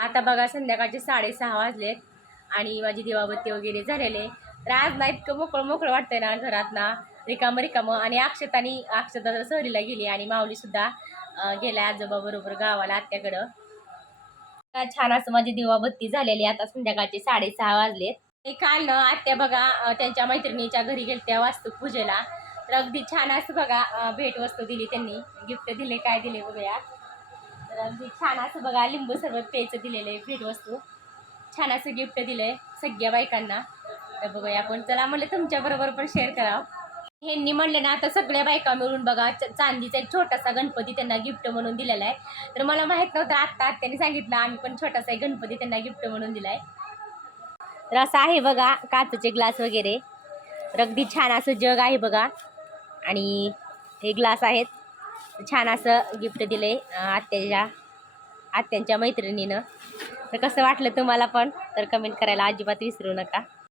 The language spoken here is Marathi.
आता बघा संध्याकाळचे 6:30 वाजलेत आणि माझी दिवाबत्ती वगैरे झालेले. तर आज ना इतकं मोकळं वाटतंय ना घरात ना, रिकामं. आणि अक्षता तर सहलीला गेली आणि माऊलीसुद्धा गेल्या आजोबा बरोबर गावाला आत्याकडं. छान असं माझी दिवाबत्ती झालेली. आता संध्याकाळचे 6:30 वाजलेत. काल ना आत्या बघा त्यांच्या मैत्रिणीच्या घरी गेलत्या वास्तुपूजेला. तर अगदी छान असं बघा भेटवस्तू दिली त्यांनी, गिफ्ट दिले, काय दिले बघूया. तर अगदी छान असं बघा लिंबू सरबत प्यायचं दिलेलं आहे भेटवस्तू. छान असं गिफ्ट दिलंय सगळ्या बायकांना. तर बघूया आपण, चला म्हणलं तुमच्या बरोबर पण शेअर करावं. ह्यांनी म्हणले ना आता सगळ्या बायका मिळून बघा चांदीचा एक छोटासा गणपती त्यांना गिफ्ट म्हणून दिलेला आहे. तर मला माहित नव्हतं, आत्ता त्यांनी सांगितलं आम्ही पण छोटासा एक गणपती त्यांना गिफ्ट म्हणून दिलाय. तर असं आहे बघा काचेचे ग्लास वगैरे. तर अगदी छान असं जग आहे बघा आणि हे ग्लास आहेत. छान असं गिफ्ट दिले आत्यांच्या मैत्रिणीनं. तर कसं वाटलं तुम्हाला पण तर कमेंट करायला अजिबात विसरू नका.